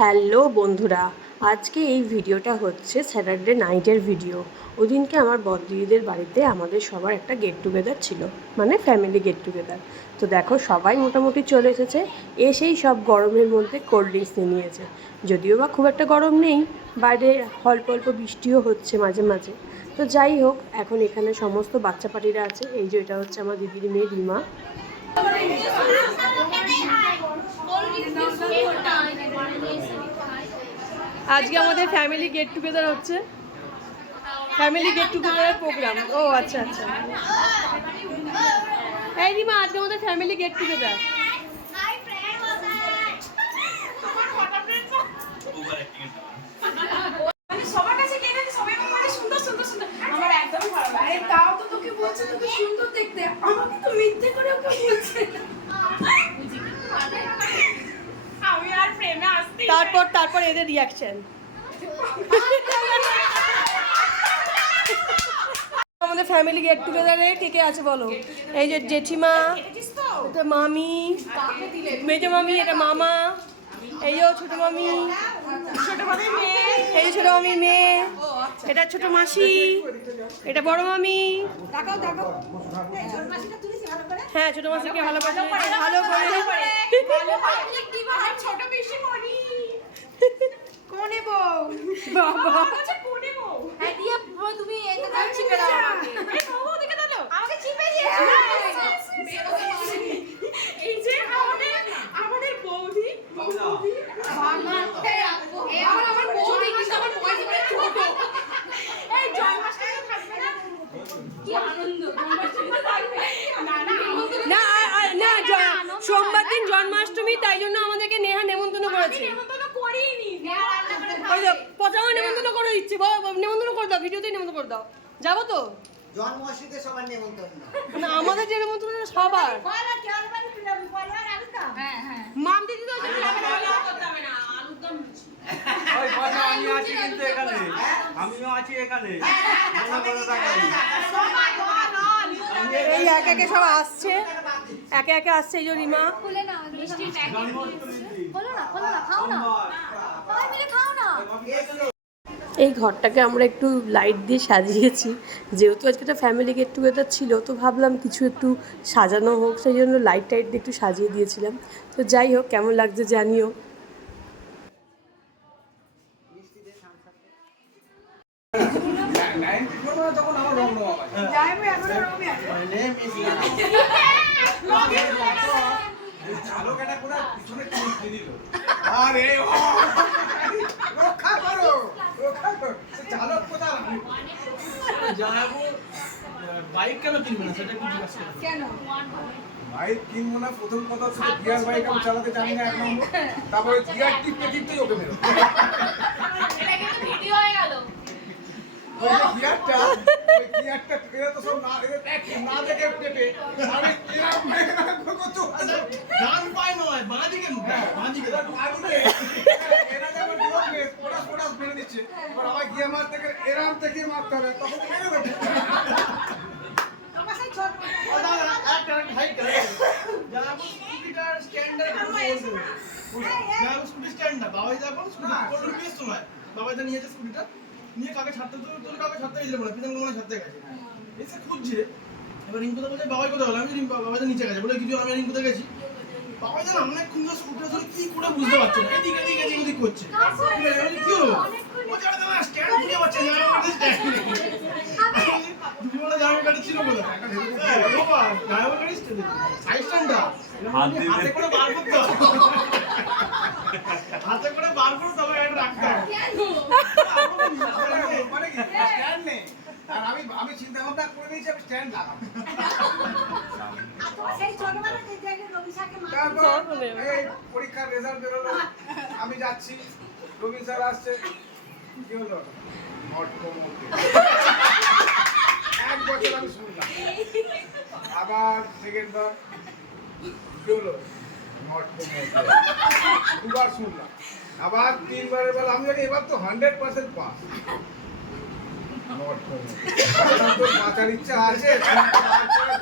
Hello বন্ধুরা, আজকে এই ভিডিওটা হচ্ছে স্যাটারডে নাইটের ভিডিও ওদিনকে আমার বদ্রিদের বাড়িতে আমাদের সবার একটা গেট টুগেদার ছিল মানে ফ্যামিলি গেট টুগেদার তো দেখো, সবাই মোটামুটি চলে এসেছে, এসেই সব গরমের মধ্যে কোল্ড ড্রিঙ্কস নিয়ে নিয়েছে। যদিও বা খুব একটা গরম নেই, বাইরে অল্প অল্প বৃষ্টিও হচ্ছে মাঝে মাঝে। তো যাই হোক, এখন এখানে সমস্ত বাচ্চা পাটিরা আছে, এই যে এটা হচ্ছে আমার দিদির মেয়ে রিমা। আজকে আমাদের ফ্যামিলি গেট টুগেদার হচ্ছে। ফ্যামিলি গেট টুগেদার প্রোগ্রাম ও আচ্ছা আচ্ছা। এই রিমা আজকে আমাদের ফ্যামিলি গেট টুগেদার মানে সবার কাছে গিয়ে দেখি সবাই আমার মানে সুন্দর সুন্দর সুন্দর। আমার একদমই ভালো লাগে আরে তাও তো তোকে বলছে তোকে সুন্দর দেখতে। আমাকে তো মিথ্যে করে ওকে বলছে আমি আর প্রেমে আসতে তারপর তারপর এদের রিয়াকশন আমাদের ফ্যামিলি গেট টুগেদারে কে কে আছে বলো? এই যে জেঠিমা এটা মামি মেজো মামি এটা মামা এই যে ছোট মামি ছোট মামি মেয়ে। এই যে ছোট মামি মেয়ে। এটা ছোট মাসি এটা বড় মামি হ্যাঁ ছোট মাসিকে ভালো করে ভালো করে কোনে বউ বাবা আচ্ছা কোনে বউ হ্যাঁ দিয়ে তুমি এটা দাও চিপে দাও আমাকে চিপে এই যে আমাদের আমাদের বৌদি বৌদি এখন আমার বউ দেখিস আমার বয়স এবারে ছোট এই জন্মাষ্টমী থাকবে না কি আনন্দ জন্মাষ্টমীতে থাকবে না না আমাদের না আ- আ- না জ- সোমবার দিন জন্মাষ্টমী তাই জন্য আমাদেরকে নেহা নেমন্তন্ন করেছে নেমন্তন্ন করিনি ওই যে প্রথমে নেমন্তন্ন করে দাও ভিডিওতেই নেমন্তন্ন করে দাও। যাব তো? জন্মাষ্টমীতে সবার নেমন্তন্ন না আমাদের যে নেমন্তন্ন সবার। হ্যাঁ হ্যাঁ। মাম দিদি তো ওই আমি আছি কিন্তু এখানে। আমিও আছি এখানে। করে এই একে একে সব আসছে। একে একে আসছে এই রিমা। মিষ্টি না। না না খাও না। এই ঘরটাকে আমরা একটু লাইট দিয়ে সাজিয়েছি। যেহেতু আজকে একটা ফ্যামিলি গেট টুগেদার ছিল, তো ভাবলাম কিছু একটু সাজানো হোক, সেই জন্য লাইট টাইট দিয়ে একটু সাজিয়ে দিয়েছিলাম। তো যাই হোক, কেমন লাগছে জানিও। আরে ও রক্ষা করো রক্ষা করো সে চালক কোথায় জানাব বাইক কেন কিনবে না? সেটা একটু জিজ্ঞাসা কেন? বাইক কিনবো না প্রথম কথা হচ্ছে গিয়ার বাইক আমি চালাতে জানি না এক নম্বর। তারপরে গিয়ার টিপতে টিপতেই ওকে মেরো ভিডিও হয়ে গেল। গিয়ারটা গিয়ারটা এরা তো সব না এরা না দেখে টেপে আমি এরকম ডান পায়ে নয় বাঁ দিকে বাঁ দিকে আগুনে এরা যেমন মেরে পটাশ পটাশ মেরে দিচ্ছে। এবার আমার গিয়ার মারতে গেলে এরম থেকে মারতে হবে তখন মেরে দেবে ও দাদা, একটা একটা হাইট করে। জানাব স্কুটিটার স্ট্যান্ডার পুরো বলতে হবে। জানাব স্কুটি স্ট্যান্ডটা বাবাই যাব স্কুটি কোটোর পিস তোমায় বাবাই যা নিয়েছে স্কুটিটা নিয়ে কাকে ছাড়তে তোর কাকে ছাড়তে গেছিল মনে পিছন মনে ছাড়তে গেছে। এসে খুঁজছে এবার রিঙ্কু তো বলছে বাবাই কোথায় গেল আমি রিঙ্কু বাবাই নিচে গেছে। বলে কিছু আমি রিঙ্কুতে গেছি। বাবাই জান অনেকক্ষণ ধরে স্কুটার ধরে কি করে বুঝতে পারছে না। এদিক করছে আমি বলি, কি হলো ও জানে না স্ট্যান্ড খুঁজে পাচ্ছে না আমাদের স্ট্যান্ড দুপুরবেলা জামা কাটা ছিল কোথায় হ্যাঁ, বাবা, জামা কাটা স্ট্যান্ড সাইড স্ট্যান্ডটা হাতে করে বার করতে হবে। হাতে করে বার করে তবে এটা রাখতে হবে মানে কি স্ট্যান্ড নেই আর আমি আমি চিন্তা ভাবনা করে নিয়েছি আমি স্ট্যান্ড লাগাবো তারপর এই পরীক্ষার রেজাল্ট বেরোলো আমি যাচ্ছি। রবি স্যার আসছে। কি হলো? এক বছর আমি শুনলাম। আবার সেকেন্ড বার। কি হলো? দুবার শুনলাম। আবার তিনবারের বেলা আমি জানি এবার তো হান্ড্রেড পার্সেন্ট পাস নট বাঁচার ইচ্ছা আছে।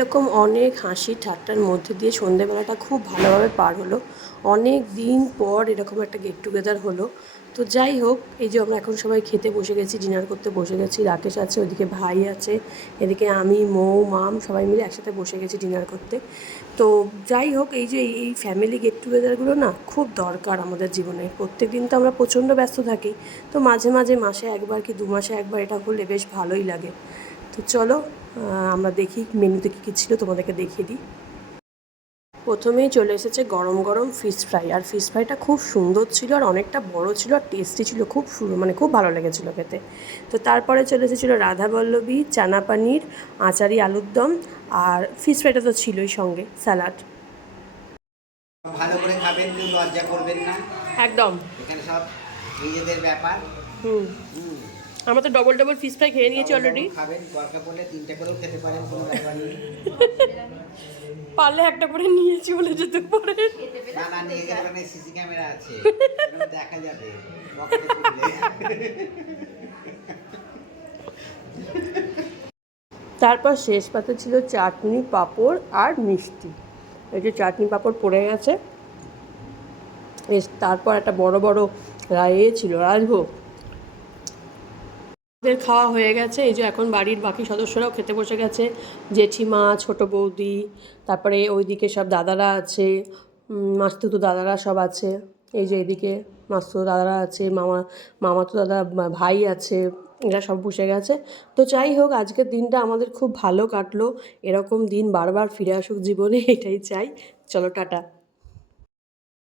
রকম অনেক হাসি ঠাট্টার মধ্যে দিয়ে সন্ধেবেলাটা খুব ভালোভাবে পার হলো। অনেক দিন পর এরকম একটা গেট টুগেদার হলো। তো যাই হোক, এই যে আমরা এখন সবাই খেতে বসে গেছি ডিনার করতে বসে গেছি, রাকেশ আছে ওইদিকে ভাই আছে, এদিকে আমি, মৌ, মাম সবাই মিলে একসাথে বসে গেছি ডিনার করতে। তো যাই হোক, এই যে এই ফ্যামিলি গেট টুগেদারগুলো না খুব দরকার আমাদের জীবনে। প্রত্যেক দিন তো আমরা প্রচণ্ড ব্যস্ত থাকি। তো মাঝে মাঝে মাসে একবার কি দু মাসে একবার এটা করলে বেশ ভালোই লাগে। তো চলো আমরা দেখি মেনুতে কী কী ছিল তোমাদেরকে দেখিয়ে দিই। প্রথমেই চলে এসেছে গরম গরম ফিশ ফ্রাই আর ফিশ ফ্রাইটা খুব সুন্দর ছিল আর অনেকটা বড় ছিল আর টেস্টি ছিল খুব মানে খুব ভালো লেগেছিলো খেতে। তো তারপরে চলে এসেছিল রাধাবল্লভী চানা পানির আচারি আলুর দম আর ফিশ ফ্রাইটা তো ছিলই সঙ্গে স্যালাড ভালো করে খাবেন লজ্জা করবেন না। একদম। এখানে সব নিজেদের ব্যাপার। হুম। আমরা তো ডবল ডবল ফিশ ফ্রাই খেয়ে নিয়েছি অলরেডি পারলে একটা করে নিয়েছি বলে যেতে পারে। সিসি ক্যামেরা আছে। দেখা যাবে তারপর শেষ পাতে ছিল চাটনি পাঁপড় আর মিষ্টি। এই যে চাটনি পাঁপড় পড়ে গেছে। তারপর একটা বড় বড় রায়ে ছিল রাজভোগ। আমাদের খাওয়া হয়ে গেছে। এই যে এখন বাড়ির বাকি সদস্যরাও খেতে বসে গেছে। জেঠিমা, ছোট বৌদি, তারপরে ওইদিকে সব দাদারা আছে মাস্তুতো দাদারা সব আছে। এই যে এদিকে মাস্তুতো দাদারা আছে, মামা, মামাতো দাদা ভাই আছে, এরা সব বসে গেছে। তো যাই হোক, আজকের দিনটা আমাদের খুব ভালো কাটলো। এরকম দিন বারবার ফিরে আসুক জীবনে, এটাই চাই। চলো, টাটা।